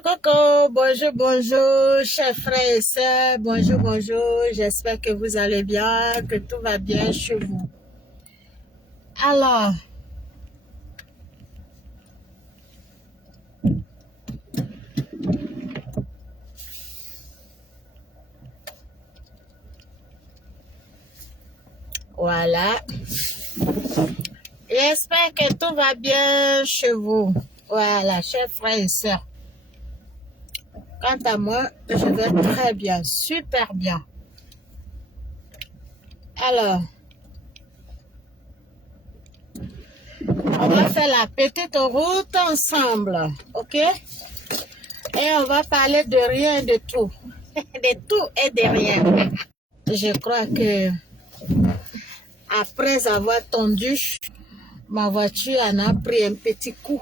Coco, bonjour, bonjour, chers frères et sœurs, bonjour, bonjour, j'espère que vous allez bien, que tout va bien chez vous. Alors, voilà, j'espère que tout va bien chez vous. Voilà, chers frères et sœurs. Quant à moi, je vais très bien, super bien. Alors, on va faire la petite route ensemble, ok? Et on va parler de rien, de tout. De tout et de rien. Je crois que après avoir tendu, ma voiture en a pris un petit coup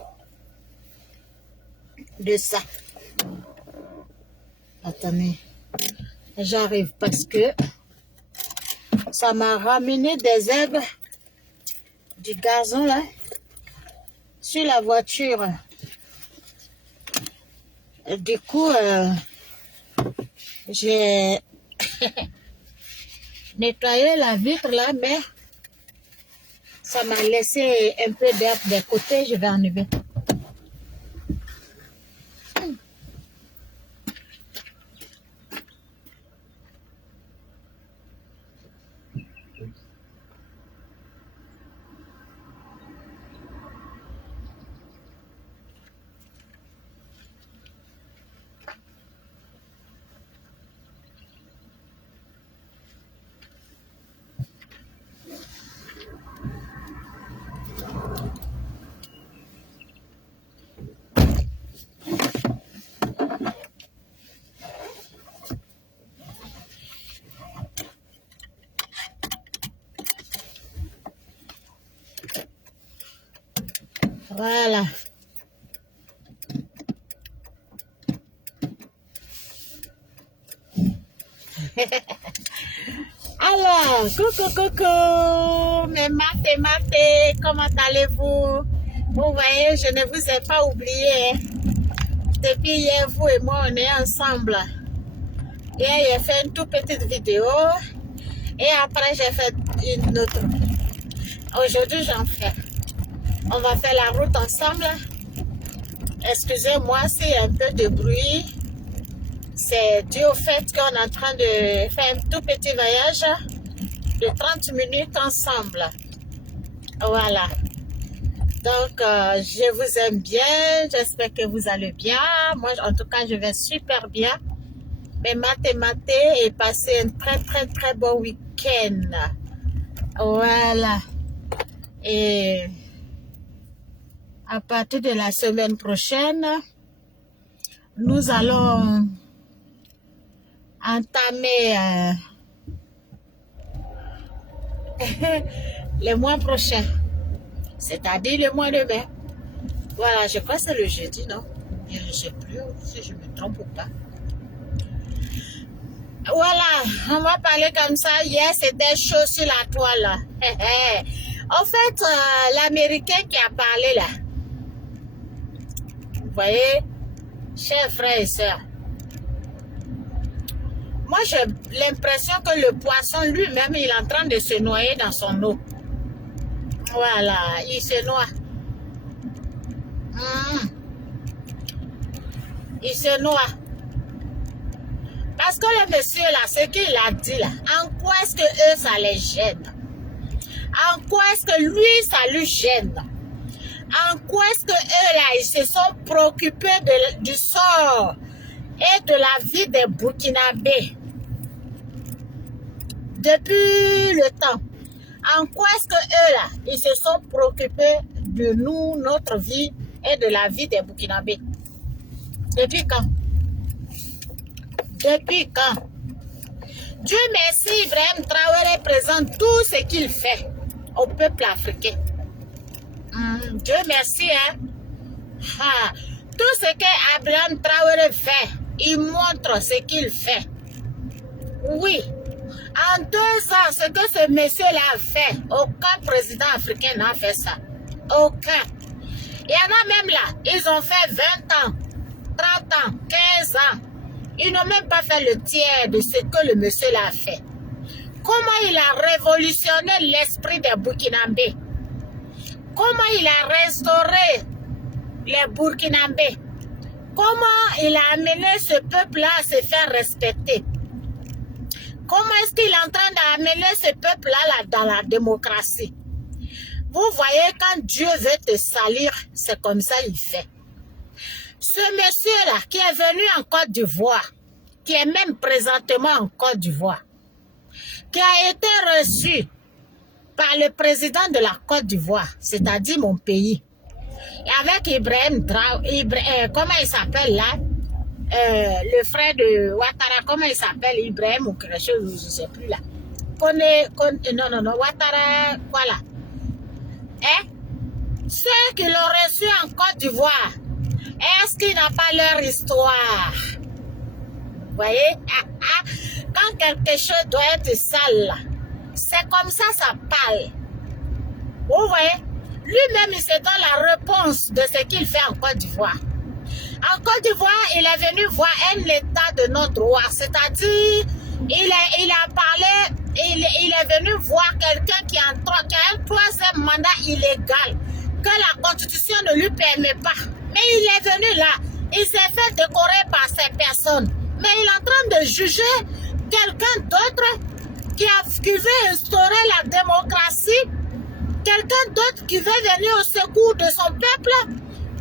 de ça. Attendez, j'arrive parce que ça m'a ramené des herbes du gazon là sur la voiture. Et du coup, j'ai nettoyé la vitre là, mais ça m'a laissé un peu d'herbe des côtés. Je vais enlever. Voilà. Alors, coucou, mes maths, comment allez-vous? Vous voyez, je ne vous ai pas oublié. Depuis hier, vous et moi, on est ensemble. Hier, j'ai fait une toute petite vidéo. Et après, j'ai fait une autre. Aujourd'hui, j'en fais. On va faire la route ensemble. Excusez-moi s'il y a un peu de bruit. C'est dû au fait qu'on est en train de faire un tout petit voyage de 30 minutes ensemble. Voilà. Donc, je vous aime bien. J'espère que vous allez bien. Moi, en tout cas, je vais super bien. Mais maths et passer un très bon week-end. Voilà. Et à partir de la semaine prochaine, nous allons entamer le mois prochain, c'est-à-dire le mois de mai. Voilà, je crois que c'est le jeudi, non? Je ne sais plus si je me trompe ou pas. Voilà, on va parler comme ça. Hier, c'était chaud sur la toile. En fait, l'Américain qui a parlé là, vous voyez, chers frères et sœurs, moi j'ai l'impression que le poisson lui-même, il est en train de se noyer dans son eau. Voilà, il se noie. Il se noie. Parce que le monsieur là, ce qu'il a dit là, en quoi est-ce que eux ça les gêne? En quoi est-ce que lui ça lui gêne? En quoi est-ce que eux là, ils se sont préoccupés du sort et de la vie des Burkinabés depuis le temps? En quoi est-ce que eux là, ils se sont préoccupés de nous, notre vie et de la vie des Burkinabés? Depuis quand? Depuis quand? Dieu merci, Ibrahim Traoré présente tout ce qu'il fait au peuple africain. Dieu merci, hein? Tout ce que Abraham Traoré fait, il montre ce qu'il fait. Oui. En 2 ans, ce que ce monsieur-là a fait, aucun président africain n'a fait ça. Aucun. Il y en a même là, ils ont fait 20 ans, 30 ans, 15 ans. Ils n'ont même pas fait le tiers de ce que le monsieur l'a fait. Comment il a révolutionné l'esprit des Burkinabés? Comment il a restauré les Burkinabés? Comment il a amené ce peuple-là à se faire respecter? Comment est-ce qu'il est en train d'amener ce peuple-là dans la démocratie? Vous voyez, quand Dieu veut te salir, c'est comme ça il fait. Ce monsieur-là qui est venu en Côte d'Ivoire, qui est même présentement en Côte d'Ivoire, qui a été reçu par le président de la Côte d'Ivoire, c'est-à-dire mon pays, et avec Ibrahim Traoré, comment il s'appelle là, le frère de Ouattara, comment il s'appelle, Ibrahim ou quelque chose, je ne sais plus là. Non, Ouattara, voilà. Hein? Ceux qui l'ont reçu en Côte d'Ivoire, est-ce qu'il n'a pas leur histoire? Vous voyez? Quand quelque chose doit être sale, c'est comme ça parle. Vous voyez? Lui-même, il se donne la réponse de ce qu'il fait en Côte d'Ivoire. En Côte d'Ivoire, il est venu voir un état de notre droit, c'est-à-dire, il a parlé, il est venu voir quelqu'un qui a un troisième mandat illégal, que la Constitution ne lui permet pas. Mais il est venu là, il s'est fait décorer par ces personnes. Mais il est en train de juger quelqu'un d'autre qui veut instaurer la démocratie, quelqu'un d'autre qui veut venir au secours de son peuple,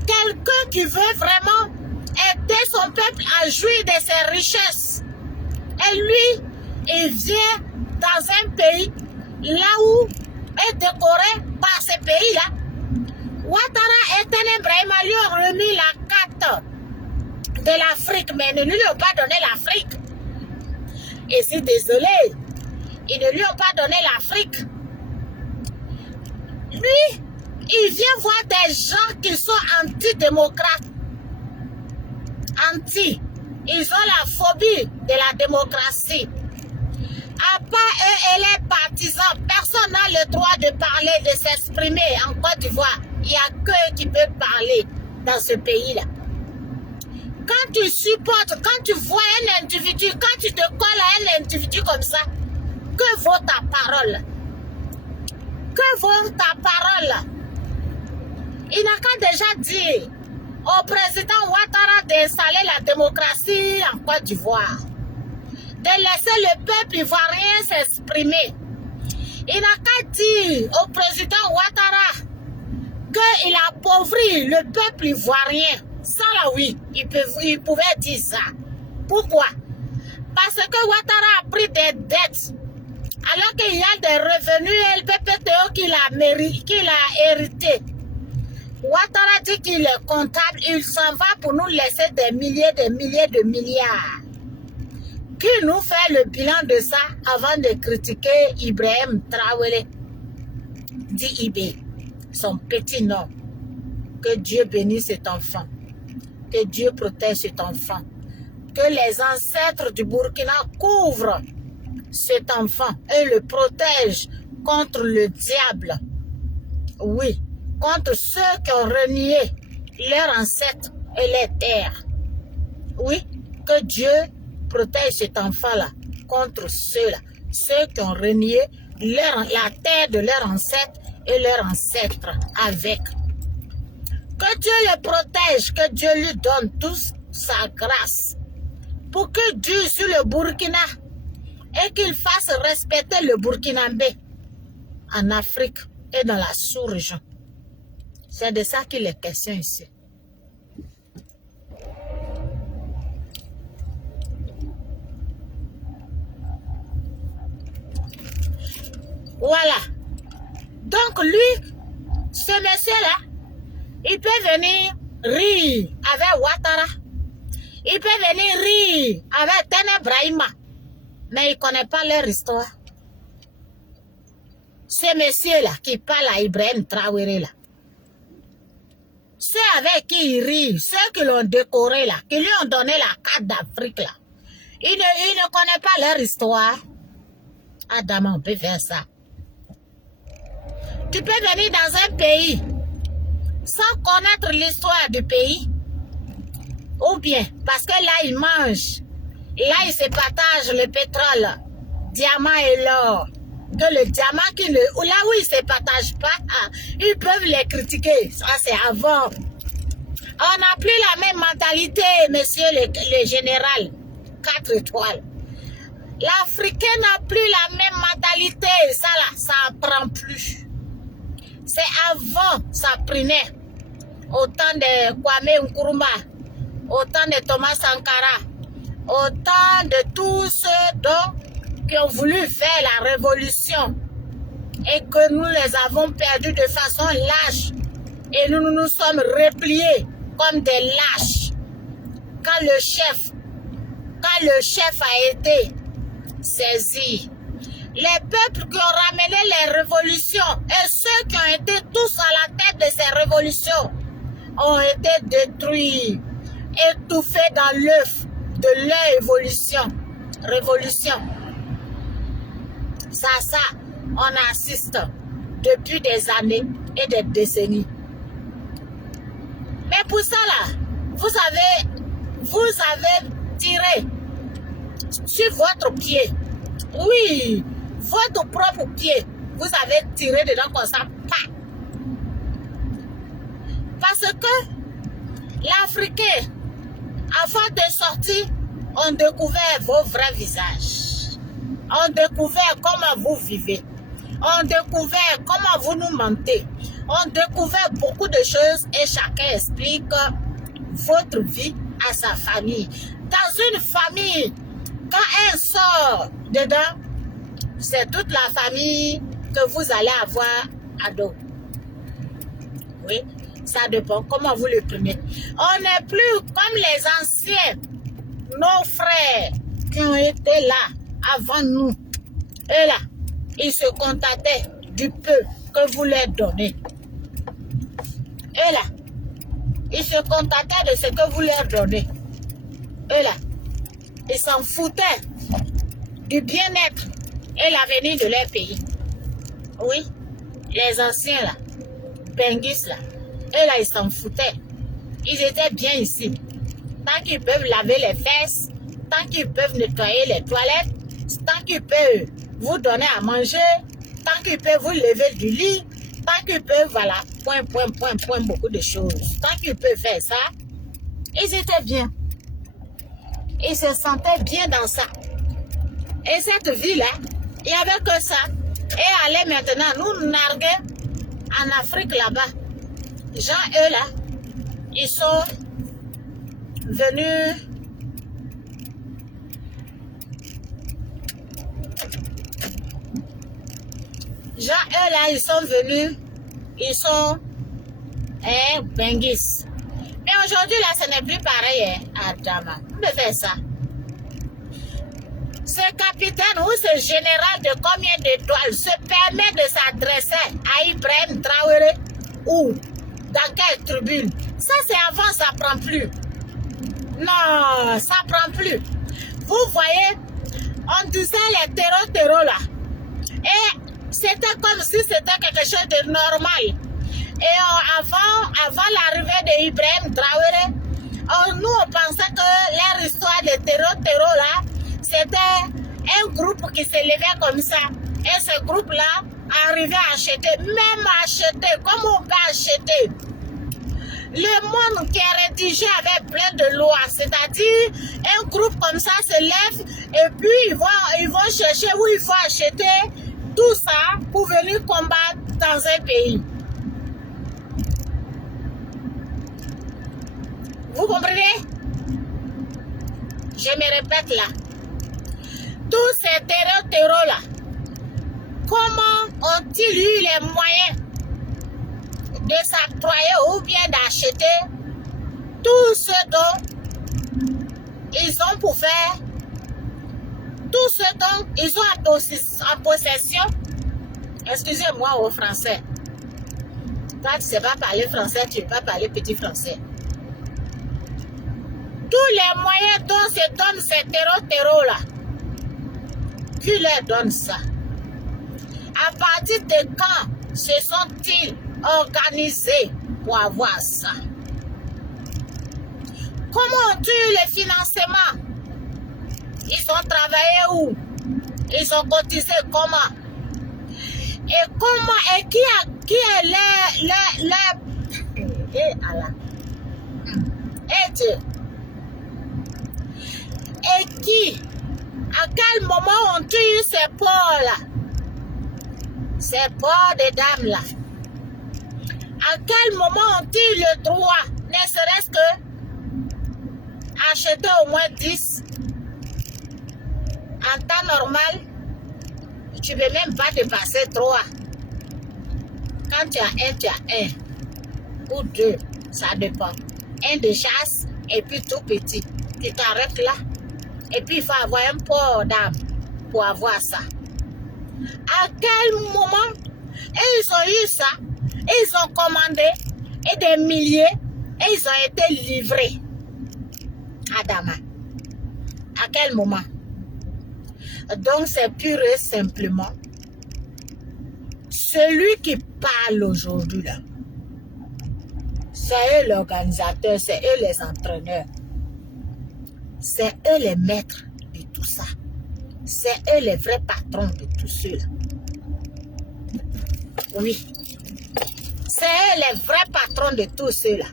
quelqu'un qui veut vraiment aider son peuple à jouir de ses richesses. Et lui, il vient dans un pays là où est décoré par ce pays-là. Ouattara et Ibrahim lui ont remis la carte de l'Afrique, mais ils ne lui ont pas donné l'Afrique. Et c'est désolé, ils ne lui ont pas donné l'Afrique. Lui, il vient voir des gens qui sont anti-démocrates. Ils ont la phobie de la démocratie. À part eux et les partisans, personne n'a le droit de parler, de s'exprimer en Côte d'Ivoire. Il n'y a qu'eux qui peuvent parler dans ce pays-là. Quand tu supportes, quand tu vois un individu, quand tu te colles à un individu comme ça, que vaut ta parole? Que vaut ta parole? Il n'a qu'à déjà dire au président Ouattara d'installer la démocratie en Côte d'Ivoire, de laisser le peuple ivoirien s'exprimer. Il n'a qu'à dire au président Ouattara qu'il appauvrit le peuple ivoirien. Ça là, oui, il pouvait dire ça. Pourquoi? Parce que Ouattara a pris des dettes, alors qu'il y a des revenus LPPTO qu'il a hérité. Ouattara dit qu'il est comptable, il s'en va pour nous laisser des milliers de milliards. Qui nous fait le bilan de ça avant de critiquer Ibrahim Traoré, dit Ibé, son petit nom. Que Dieu bénisse cet enfant. Que Dieu protège cet enfant. Que les ancêtres du Burkina couvrent cet enfant et le protègent contre le diable. Oui, contre ceux qui ont renié leurs ancêtres et les terres. Oui, que Dieu protège cet enfant-là contre ceux-là, ceux qui ont renié la terre de leurs ancêtres et leurs ancêtres avec. Que Dieu le protège, que Dieu lui donne toute sa grâce pour que Dieu sur le Burkina et qu'il fasse respecter le Burkinabé en Afrique et dans la sous-région. C'est de ça qu'il est question ici. Voilà. Donc lui, ce monsieur-là, il peut venir rire avec Ouattara. Il peut venir rire avec Ibrahim. Mais il ne connaît pas leur histoire. Ce monsieur-là qui parle à Ibrahim Traoré là. Ceux avec qui il rit, ceux qui l'ont décoré là, qui lui ont donné la carte d'Afrique là. Il ne connaît pas leur histoire. Adam, on peut faire ça. Tu peux venir dans un pays sans connaître l'histoire du pays. Ou bien, parce que là, ils mangent. Là, ils se partagent le pétrole, diamant et l'or. Que le diamant, là où ils ne se partagent pas, ils peuvent les critiquer. Ça, c'est avant. On n'a plus la même mentalité, monsieur le général. 4 étoiles. L'Africain n'a plus la même mentalité. Ça, là, ça n'en prend plus. C'est avant, ça prenait. Au temps de Kwame Nkrumah, au temps de Thomas Sankara, au temps de tous ceux qui ont voulu faire la révolution et que nous les avons perdus de façon lâche et nous nous sommes repliés comme des lâches. Quand le chef a été saisi, les peuples qui ont ramené les révolutions et ceux qui ont été tous à la tête de ces révolutions ont été détruits, étouffés dans l'œuf de leur révolution. Ça, on assiste depuis des années et des décennies. Mais pour ça là, vous avez tiré sur votre pied. Oui, votre propre pied. Vous avez tiré dedans comme ça. Pas. Parce que l'Africain, avant de sortir, on découvert vos vrais visages. On découvert comment vous vivez. On découvert comment vous nous mentez. On découvert beaucoup de choses et chacun explique votre vie à sa famille. Dans une famille, quand un sort dedans, c'est toute la famille que vous allez avoir à dos. Oui, ça dépend comment vous le prenez. On n'est plus comme les anciens, nos frères qui ont été là avant nous. Et là, ils se contentaient du peu que vous leur donnez. Et là, ils se contentaient de ce que vous leur donnez. Et là, ils s'en foutaient du bien-être et l'avenir de leur pays. Oui, les anciens là, Benguis là, et là ils s'en foutaient. Ils étaient bien ici. Tant qu'ils peuvent laver les fesses, tant qu'ils peuvent nettoyer les toilettes, tant qu'ils peuvent vous donner à manger, tant qu'ils peuvent vous lever du lit, tant qu'ils peuvent, voilà, point, beaucoup de choses. Tant qu'ils peuvent faire ça, ils étaient bien. Ils se sentaient bien dans ça. Et cette vie-là, il n'y avait que ça. Et aller maintenant, nous narguer en Afrique là-bas. Gens, eux là, ils sont venus. Gens, eux là, ils sont venus. Ils sont Benguis. Mais aujourd'hui là, ce n'est plus pareil à Dama. On peut faire ça. Ce capitaine ou ce général de combien d'étoiles se permet de s'adresser à Ibrahim Traoré ou dans quelle tribune? Ça c'est avant, ça prend plus. Non, ça prend plus. Vous voyez, on disait les terreaux là. Et c'était comme si c'était quelque chose de normal. Et avant l'arrivée d'Ibrahim Traoré, nous on pensait que leur histoire de terreau là, c'était un groupe qui se levait comme ça. Et ce groupe-là arrivait à acheter, même acheter, comme on peut acheter. Le monde qui est rédigé avec plein de lois, c'est-à-dire un groupe comme ça se lève et puis ils vont chercher où il faut acheter tout ça pour venir combattre dans un pays. Vous comprenez? Je me répète là. Tous ces terreaux là, comment ont-ils eu les moyens de s'octroyer ou bien d'acheter tout ce dont ils ont pour faire, tout ce dont ils ont en possession? Excusez-moi au français. Toi, tu ne sais pas parler français, tu ne peux pas parler petit français. Tous les moyens dont se donnent ces terreaux là, qui leur donne ça? À partir de quand se sont-ils organisés pour avoir ça? Comment ont eu le financement? Ils ont travaillé où? Ils ont cotisé comment? Et comment? Et qui est et Allah. Et Dieu. Et qui? À quel moment ont eu ces ports-là? Ces ports de dames-là? À quel moment ont-ils le droit, ne serait-ce que acheter au moins 10 en temps normal? Tu ne peux même pas dépasser 3. Quand tu as un, tu as un. Ou 2, ça dépend. Un de chasse et puis tout petit. Tu t'arrêtes là. Et puis il faut avoir un port d'âme pour avoir ça. À quel moment ils ont eu ça? Ils ont commandé et des milliers et ils ont été livrés à Dama. À quel moment? Donc c'est pur et simplement celui qui parle aujourd'hui là. C'est eux l'organisateur, c'est eux les entraîneurs. C'est eux les maîtres de tout ça. C'est eux les vrais patrons de tout cela. Oui. C'est eux les vrais patrons de tout cela.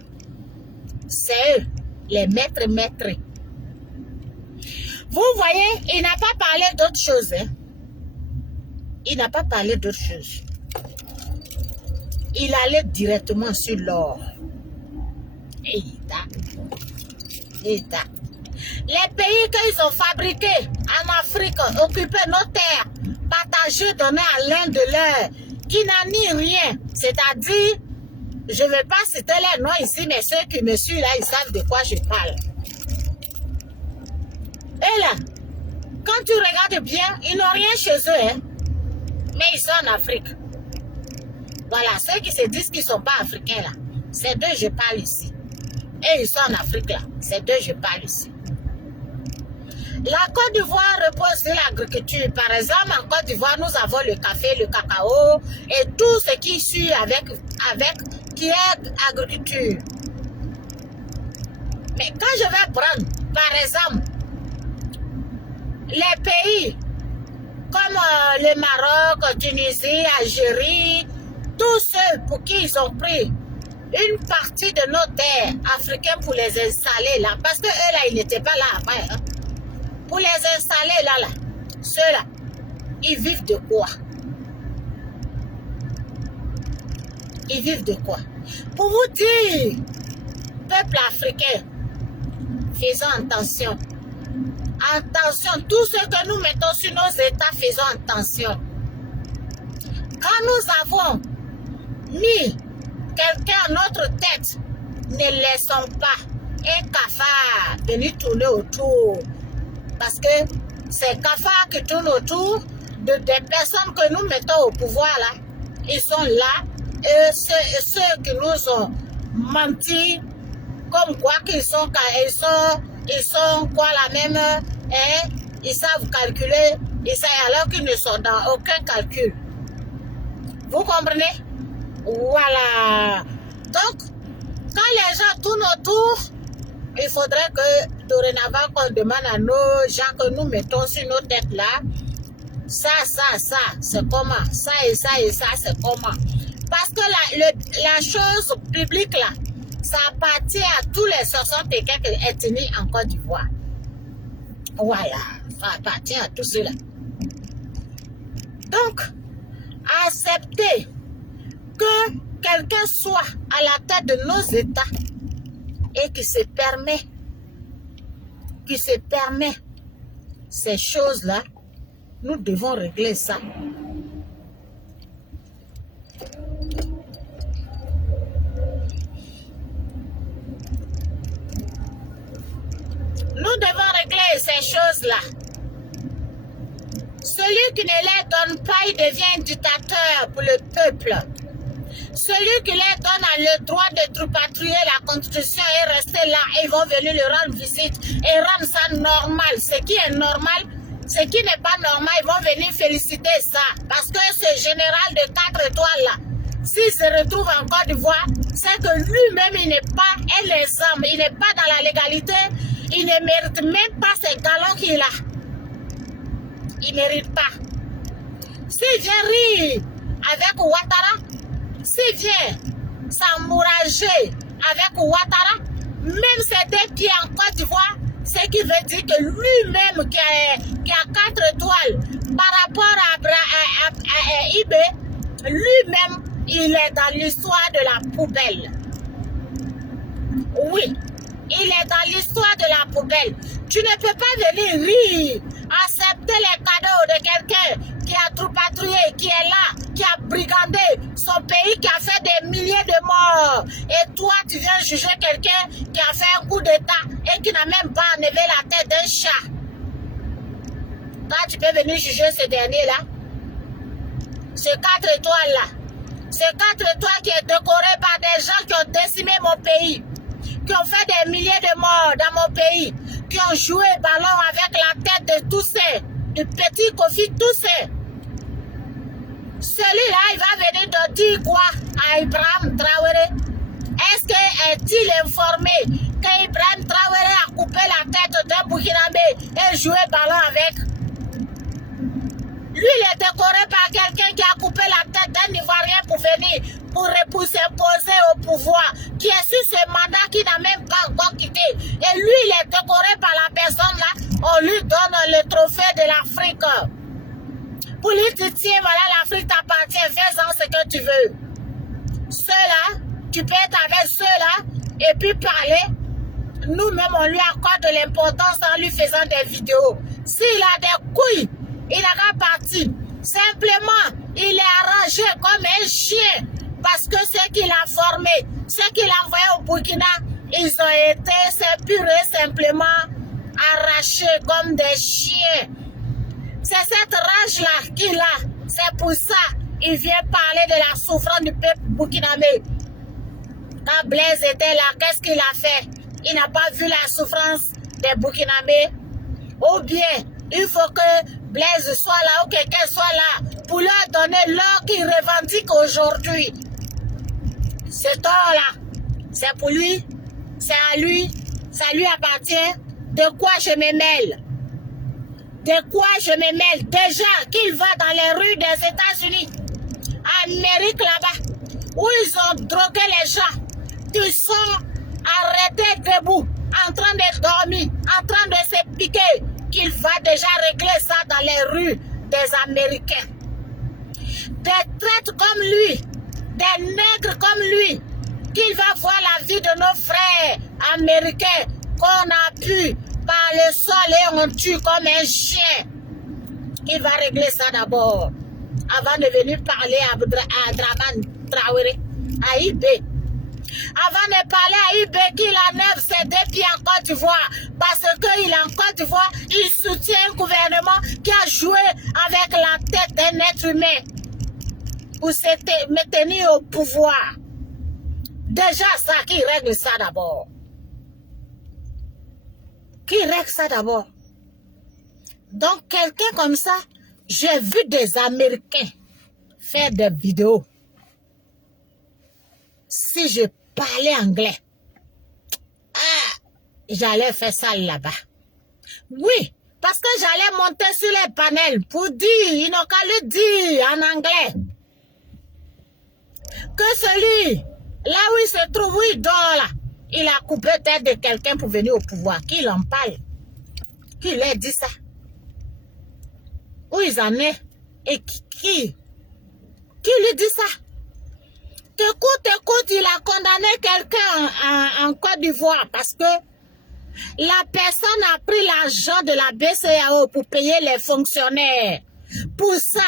C'est eux les maîtres. Vous voyez, il n'a pas parlé d'autre chose. Hein? Il n'a pas parlé d'autre chose. Il allait directement sur l'or. Et les pays qu'ils ont fabriqués en Afrique, occupé nos terres, partagés, donnés à l'un de leurs, qui n'a ni rien. C'est-à-dire, je ne vais pas citer les noms ici, mais ceux qui me suivent là, ils savent de quoi je parle. Et là, quand tu regardes bien, ils n'ont rien chez eux, hein? Mais ils sont en Afrique. Voilà, ceux qui se disent qu'ils ne sont pas africains là, c'est d'eux que je parle ici. Et ils sont en Afrique là, c'est d'eux que je parle ici. La Côte d'Ivoire repose sur l'agriculture. Par exemple, en Côte d'Ivoire, nous avons le café, le cacao et tout ce qui suit avec qui est agriculture. Mais quand je vais prendre, par exemple, les pays comme le Maroc, Tunisie, Algérie, tous ceux pour qui ils ont pris une partie de nos terres africaines pour les installer là, parce que eux là, ils n'étaient pas là après. Hein. Pour les installer là, ceux-là, ils vivent de quoi? Ils vivent de quoi? Pour vous dire, peuple africain, faisons attention. Attention, tout ce que nous mettons sur nos États, faisons attention. Quand nous avons mis quelqu'un à notre tête, ne laissons pas un cafard venir tourner autour. Parce que ces cafards qui tournent autour des personnes que nous mettons au pouvoir là, ils sont là. Et ceux qui nous ont menti, comme quoi qu'ils sont, ils sont quoi la même, hein, ils savent calculer, alors qu'ils ne sont dans aucun calcul. Vous comprenez? Voilà. Donc, quand les gens tournent autour, il faudrait que dorénavant qu'on demande à nos gens que nous mettons sur nos têtes là, ça, c'est comment? Ça et ça, c'est comment? Parce que la chose publique là, ça appartient à tous les 65 ethnies en Côte d'Ivoire. Voilà, ça appartient à tout cela. Donc, accepter que quelqu'un soit à la tête de nos États et qui se permet ces choses-là, nous devons régler ça. Nous devons régler ces choses-là. Celui qui ne les donne pas, il devient dictateur pour le peuple. Celui qui les donne a le droit de tripatouiller la constitution et rester là. Ils vont venir le rendre visite et rendre ça normal. Ce qui est normal, ce qui n'est pas normal, ils vont venir féliciter ça. Parce que ce général de 4 étoiles là, s'il se retrouve en Côte d'Ivoire, c'est que lui-même, il n'est pas un exemple, il n'est pas dans la légalité, il ne mérite même pas ces galons qu'il a. Il ne mérite pas. S'il vient rire avec Ouattara, s'il vient s'encourager avec Ouattara, même ses deux pieds en Côte d'Ivoire, ce qui veut dire que lui-même qui a 4 étoiles par rapport à IB, lui-même, il est dans l'histoire de la poubelle. Oui, il est dans l'histoire de la poubelle. Tu ne peux pas venir rire, accepter les cadeaux de quelqu'un qui a troupatrouillé, qui est là, qui a brigandé son pays, qui a fait des milliers de morts. Et toi, tu viens juger quelqu'un qui a fait un coup d'État et qui n'a même pas enlevé la tête d'un chat. Quand tu peux venir juger ce dernier-là, ce 4 étoiles-là, ce 4 étoiles qui est décoré par des gens qui ont décimé mon pays, qui ont fait des milliers de morts dans mon pays, qui ont joué ballon avec la tête de Toussaint, du petit Kofi Toussaint. Celui-là, il va venir te dire quoi à Ibrahim Traoré? Est-il informé qu'Ibrahim Traoré a coupé la tête d'un Burkinabé et joué ballon avec? Lui, il est décoré par quelqu'un qui a coupé la tête d'un Ivoirien pour venir, pour s'imposer au pouvoir, qui est sur ce mandat qui n'a même pas encore quitté. Et lui, il est décoré par la personne là, on lui donne le trophée de l'Afrique. Pour lui, tu tiens, voilà, l'Afrique t'appartient, fais-en ce que tu veux. Ceux-là, tu peux être avec ceux-là et puis parler. Nous-mêmes, on lui accorde de l'importance en lui faisant des vidéos. S'il a des couilles, il n'a qu'à partir. Simplement, il est arrangé comme un chien parce que ceux qu'il a formés, ceux qu'il a envoyés au Burkina, ils ont été, c'est pur et simplement arrachés comme des chiens. C'est cette rage-là qu'il a. C'est pour ça qu'il vient parler de la souffrance du peuple burkinabé. Quand Blaise était là, qu'est-ce qu'il a fait? Il n'a pas vu la souffrance des Burkinabés. Ou bien, il faut que Blaise soit là ou quelqu'un soit là pour leur donner l'or qu'ils revendiquent aujourd'hui. Cet or-là, c'est pour lui, c'est à lui, ça lui appartient. De quoi je me mêle? De quoi je me mêle? Déjà qu'il va dans les rues des États-Unis, Amérique là-bas, où ils ont drogué les gens, qui sont arrêtés debout, en train de dormir, en train de se piquer, qu'il va déjà régler ça dans les rues des Américains. Des traites comme lui, des nègres comme lui, qu'il va voir la vie de nos frères américains qu'on a pu par le sol et on tue comme un chien. Il va régler ça d'abord, avant de venir parler à Draman Traoré, à IB. Avant de parler à IB qu'il enlève ses deux pieds en Côte d'Ivoire, parce qu'il est en Côte d'Ivoire, il soutient un gouvernement qui a joué avec la tête d'un être humain pour se maintenir au pouvoir. Déjà ça, qui règle ça d'abord? Qui règle ça d'abord? Donc quelqu'un comme ça, j'ai vu des Américains faire des vidéos. Si je parlais anglais, j'allais faire ça là-bas. Oui, parce que j'allais monter sur les panels pour dire, ils n'ont qu'à le dire en anglais. Que celui, là où il se trouve, où il dort là, il a coupé tête de quelqu'un pour venir au pouvoir. Qu'il en parle. Qui leur dit ça? Où ils en est? Et qui lui dit ça? Écoute, il a condamné quelqu'un en Côte d'Ivoire parce que la personne a pris l'argent de la BCEAO pour payer les fonctionnaires. Pour ça,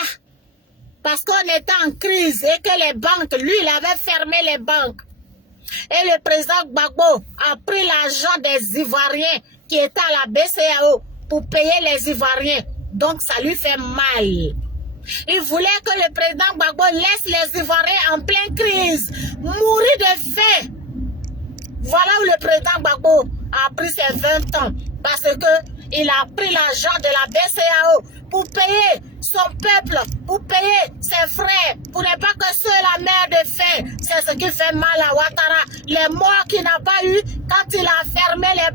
parce qu'on était en crise et que les banques, lui, il avait fermé les banques. Et le président Gbagbo a pris l'argent des Ivoiriens qui étaient à la BCEAO pour payer les Ivoiriens. Donc, ça lui fait mal. Il voulait que le président Gbagbo laisse les Ivoiriens en pleine crise, mourir de faim. Voilà où le président Gbagbo a pris ses 20 ans. Parce qu'il a pris l'argent de la BCEAO pour payer son peuple, pour payer ses frères, pour ne pas que ceux-là meurent de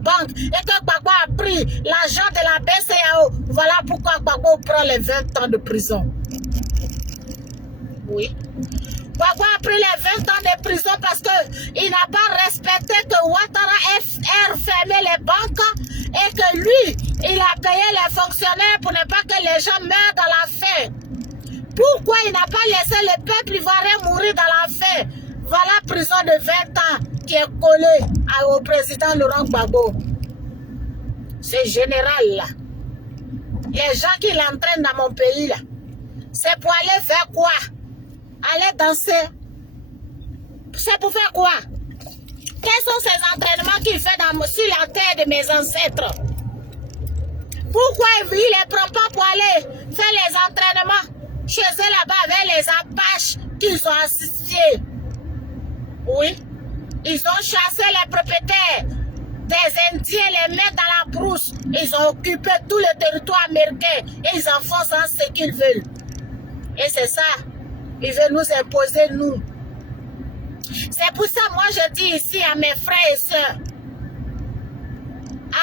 banques et que Gbagbo a pris l'argent de la BCAO. Voilà pourquoi Gbagbo prend les 20 ans de prison. Oui. Gbagbo a pris les 20 ans de prison parce qu'il n'a pas respecté que Ouattara ait fermé les banques et que lui, il a payé les fonctionnaires pour ne pas que les gens meurent dans la faim. Pourquoi il n'a pas laissé le peuple ivoirien mourir dans la faim? Voilà prison de 20 ans qui est collée au président Laurent Gbagbo. Ce général-là, les gens qui l'entraînent dans mon pays, là, c'est pour aller faire quoi? Aller danser. C'est pour faire quoi? Quels sont ces entraînements qu'il fait sur la terre de mes ancêtres? Pourquoi il ne les prend pas pour aller faire les entraînements chez eux là-bas avec les Apaches qu'ils ont assistés? Oui, ils ont chassé les propriétaires des Indiens, les mettent dans la brousse. Ils ont occupé tout le territoire américain et ils en font ce qu'ils veulent. Et c'est ça, ils veulent nous imposer, nous. C'est pour ça, moi, je dis ici à mes frères et sœurs,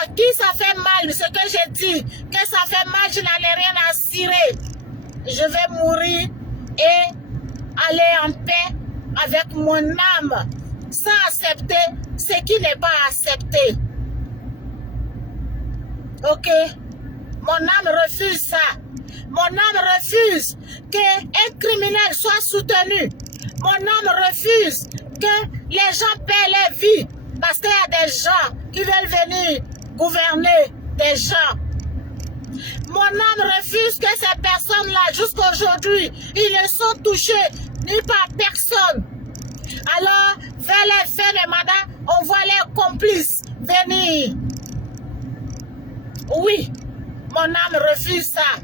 à qui ça fait mal, ce que je dis, que ça fait mal, je n'en ai rien à cirer. Je vais mourir et aller en paix avec mon âme, sans accepter ce qui n'est pas accepté. Ok? Mon âme refuse ça. Mon âme refuse qu'un criminel soit soutenu. Mon âme refuse que les gens paient leur vie parce qu'il y a des gens qui veulent venir gouverner des gens. Mon âme refuse que ces personnes-là, jusqu'à aujourd'hui, ils ne sont touchés ni par personne. Alors, vers les fins de mandat, on voit les complices venir. Oui, mon âme refuse ça.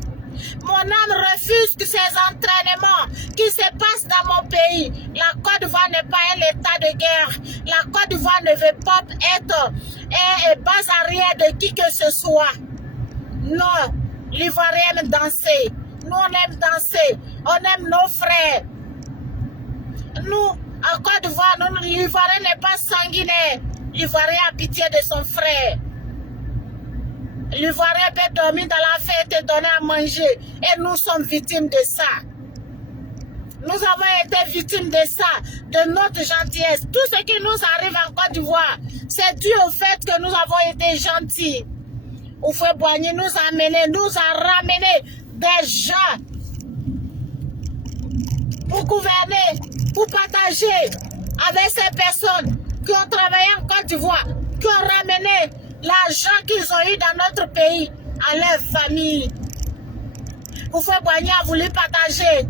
Mon âme refuse que ces entraînements qui se passent dans mon pays. La Côte d'Ivoire n'est pas un état de guerre. La Côte d'Ivoire ne veut pas être base arrière de qui que ce soit. Non, l'Ivoirien aime danser. Nous, on aime danser. On aime nos frères. Nous, en Côte d'Ivoire, l'Ivoirien n'est pas sanguinaire. L'Ivoirien a pitié de son frère. L'Ivoirien peut dormir dans la fête et donner à manger. Et nous sommes victimes de ça. Nous avons été victimes de ça, de notre gentillesse. Tout ce qui nous arrive en Côte d'Ivoire, c'est dû au fait que nous avons été gentils. Houphouët-Boigny nous a ramené des gens pour gouverner, pour partager avec ces personnes qui ont travaillé en Côte d'Ivoire, qui ont ramené l'argent qu'ils ont eu dans notre pays à leur famille. Houphouët-Boigny a voulu partager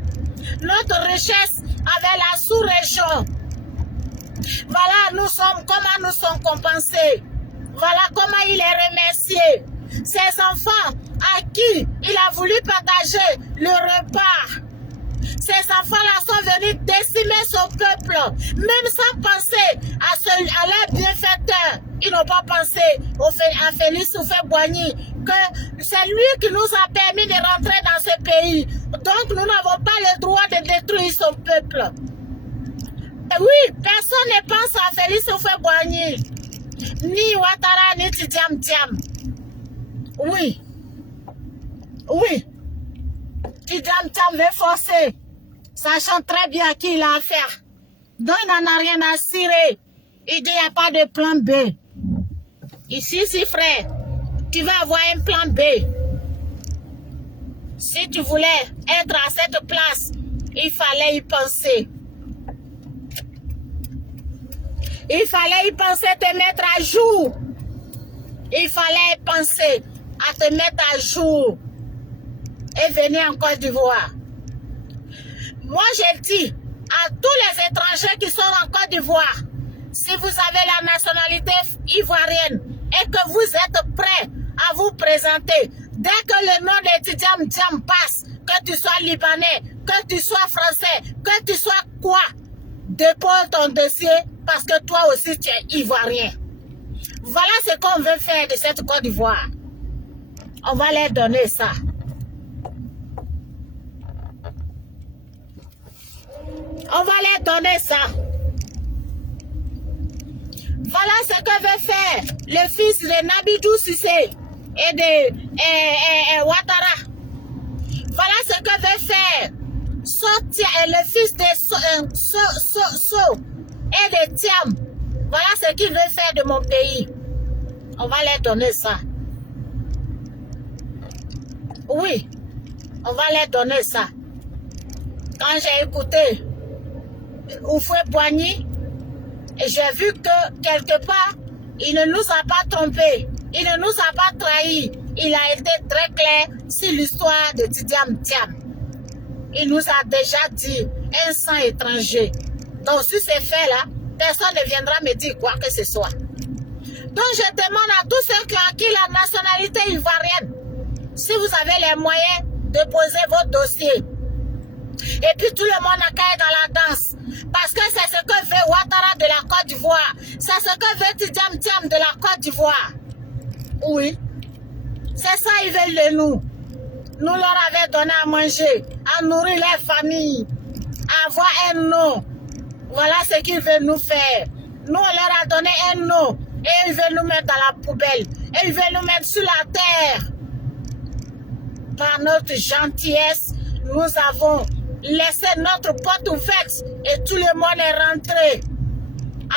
notre richesse avec la sous-région. Voilà comment nous sommes compensés. Voilà comment il est remercié. Ces enfants à qui il a voulu partager le repas. Ces enfants-là sont venus décimer son peuple, même sans penser à leur bienfaiteur. Ils n'ont pas pensé à Félix Houphouët-Boigny, que c'est lui qui nous a permis de rentrer dans ce pays. Donc nous n'avons pas le droit de détruire son peuple. Et oui, personne ne pense à Félix Houphouët-Boigny, ni Ouattara, ni Tidiane Thiam. Oui, oui, Tidiane Thiam veut forcer, sachant très bien à qui il a affaire. Donc il n'en a rien à cirer. Il dit il n'y a pas de plan B. Ici, si frère, tu vas avoir un plan B. Si tu voulais être à cette place, il fallait y penser. Il fallait y penser, te mettre à jour. Il fallait y penser à te mettre à jour et venir en Côte d'Ivoire. Moi, je dis à tous les étrangers qui sont en Côte d'Ivoire, si vous avez la nationalité ivoirienne et que vous êtes prêts à vous présenter, dès que le nom de Tidiane Thiam passe, que tu sois libanais, que tu sois français, que tu sois quoi, dépose ton dossier parce que toi aussi tu es ivoirien. Voilà ce qu'on veut faire de cette Côte d'Ivoire. On va leur donner ça. On va leur donner ça. Voilà ce que veut faire le fils de Nabidou Cissé et de Ouattara. Voilà ce que veut faire le fils de So et de Thiam. Voilà ce qu'il veut faire de mon pays. On va leur donner ça. Oui, on va leur donner ça. Quand j'ai écouté Oufoué Boigny, j'ai vu que quelque part, il ne nous a pas trompés. Il ne nous a pas trahis. Il a été très clair sur l'histoire de Tidiam Thiam. Il nous a déjà dit un sang étranger. Donc, sur ces faits-là, personne ne viendra me dire quoi que ce soit. Donc, je demande à tous ceux qui ont acquis la nationalité ivoirienne, si vous avez les moyens de poser votre dossier. Et puis, tout le monde a caillé dans la danse. Parce que c'est ce que veut Ouattara de la Côte d'Ivoire. C'est ce que veut Tidiam Thiam de la Côte d'Ivoire. Oui. C'est ça, ils veulent de nous. Nous leur avons donné à manger, à nourrir les familles, à avoir un nom. Voilà ce qu'ils veulent nous faire. Nous, on leur a donné un nom. Et ils veulent nous mettre dans la poubelle. Et ils veulent nous mettre sur la terre. Par notre gentillesse, nous avons laissé notre porte ouverte. Et tout le monde est rentré.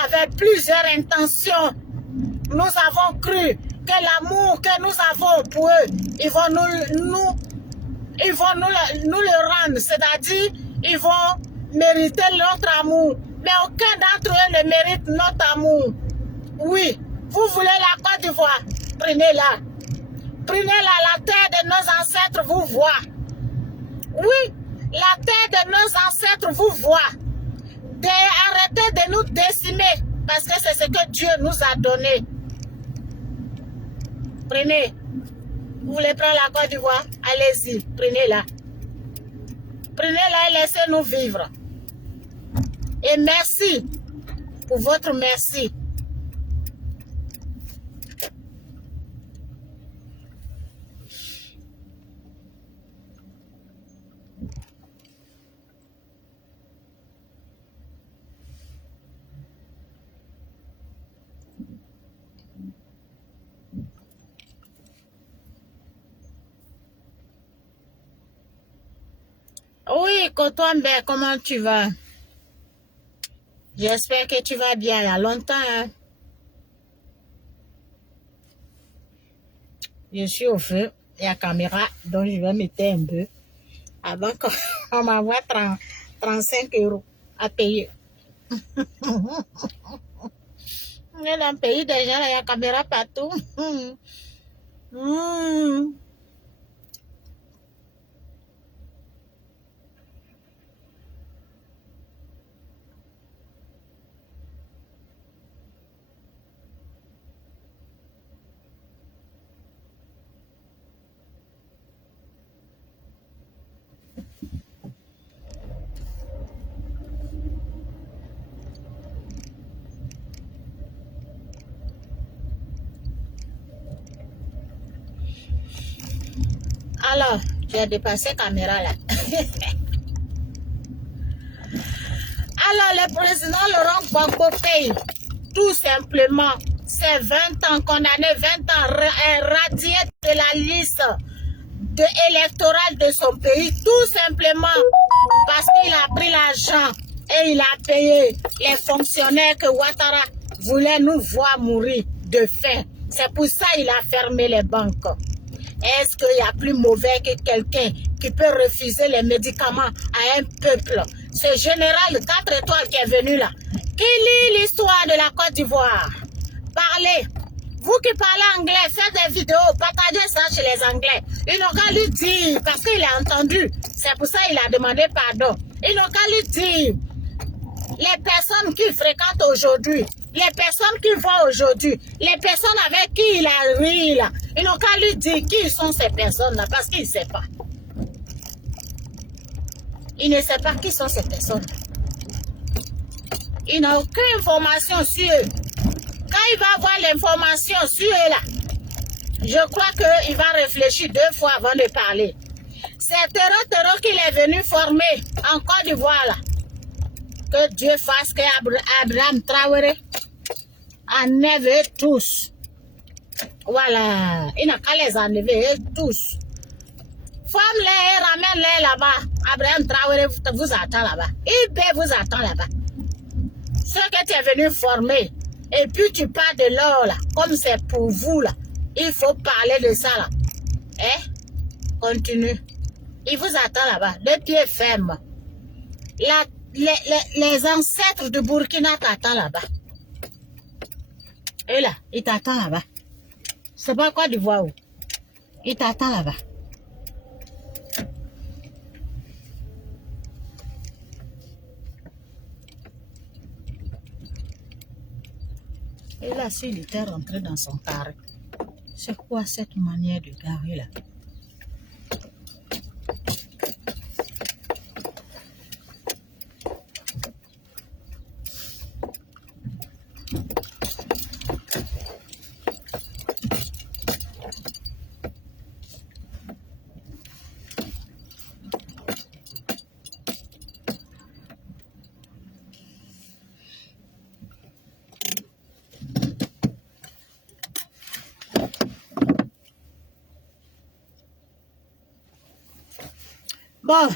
Avec plusieurs intentions. Nous avons cru que l'amour que nous avons pour eux, ils vont nous le rendre. C'est-à-dire, ils vont mériter notre amour. Mais aucun d'entre eux ne mérite notre amour. Oui, vous voulez la Côte d'Ivoire, prenez-la. Prenez-la, la terre de nos ancêtres vous voit. Oui, la terre de nos ancêtres vous voit. Arrêtez de nous décimer, parce que c'est ce que Dieu nous a donné. Prenez. Vous voulez prendre la Côte d'Ivoire? Allez-y, prenez-la. Prenez-la et laissez-nous vivre. Et merci pour votre merci. Oui, Kotombe, comment tu vas? J'espère que tu vas bien. Il y a longtemps. Hein? Je suis au feu. Il y a caméra, donc je vais mettre un peu. Avant qu'on m'envoie 35 € à payer. On est dans le pays des gens, il y a caméra partout. Alors, j'ai dépassé caméra là. Alors, le président Laurent Gbagbo paye tout simplement ses 20 ans, condamné 20 ans, radié de la liste électorale de son pays, tout simplement parce qu'il a pris l'argent et il a payé les fonctionnaires que Ouattara voulait nous voir mourir de faim. C'est pour ça qu'il a fermé les banques. Est-ce qu'il y a plus mauvais que quelqu'un qui peut refuser les médicaments à un peuple? Ce général de 4 étoiles qui est venu là, qui lit l'histoire de la Côte d'Ivoire. Parlez. Vous qui parlez anglais, faites des vidéos, partagez ça chez les Anglais. Ils n'ont qu'à lui dire, parce qu'il a entendu. C'est pour ça qu'il a demandé pardon. Ils n'ont qu'à lui dire, les personnes qu'il fréquente aujourd'hui, les personnes qu'il voit aujourd'hui, les personnes avec qui il a ri là, ils n'ont qu'à lui dire qui sont ces personnes-là, parce qu'il ne sait pas. Il ne sait pas qui sont ces personnes. Il n'a aucune information sur eux. Quand il va avoir l'information sur eux là, je crois qu'il va réfléchir 2 fois avant de parler. C'est Tero qu'il est venu former en Côte d'Ivoire là. Que Dieu fasse que Abraham Traoré Enlevez tous. Voilà. Il n'a qu'à les enlever tous. Forme-les, ramène-les là-bas. Abraham Traoré vous attend là-bas. IB vous attend là-bas. Ce que tu es venu former. Et puis tu parles de l'or là. Comme c'est pour vous là. Il faut parler de ça là. Hein? Continue. Il vous attend là-bas. Le pied ferme. Les ancêtres de Burkina t'attendent là-bas. Et là, il t'attend là-bas. C'est pas quoi de voir où. Il t'attend là-bas. Et là, s'il était rentré dans son carré, c'est quoi cette manière de garer là? Bon,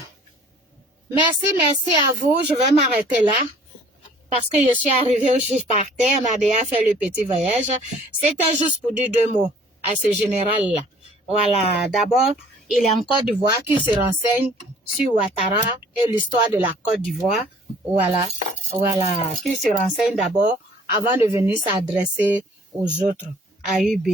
merci à vous. Je vais m'arrêter là parce que je suis arrivée juste par terre. On a déjà fait le petit voyage. C'était juste pour dire 2 mots à ce général-là. Voilà, d'abord, il est en Côte d'Ivoire qui se renseigne sur Ouattara et l'histoire de la Côte d'Ivoire. Voilà, qui se renseigne d'abord avant de venir s'adresser aux autres, à UB.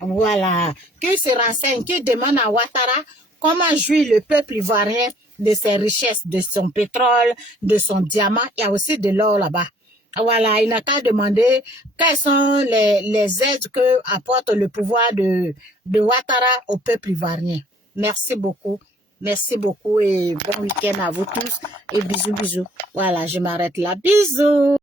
Voilà, qui se renseigne, qui demande à Ouattara comment jouit le peuple ivoirien de ses richesses, de son pétrole, de son diamant. Il y a aussi de l'or là-bas. Voilà, il n'a qu'à demander quelles sont les aides que apporte le pouvoir de Ouattara au peuple ivoirien. Merci beaucoup et bon week-end à vous tous et bisous. Voilà, je m'arrête là. Bisous.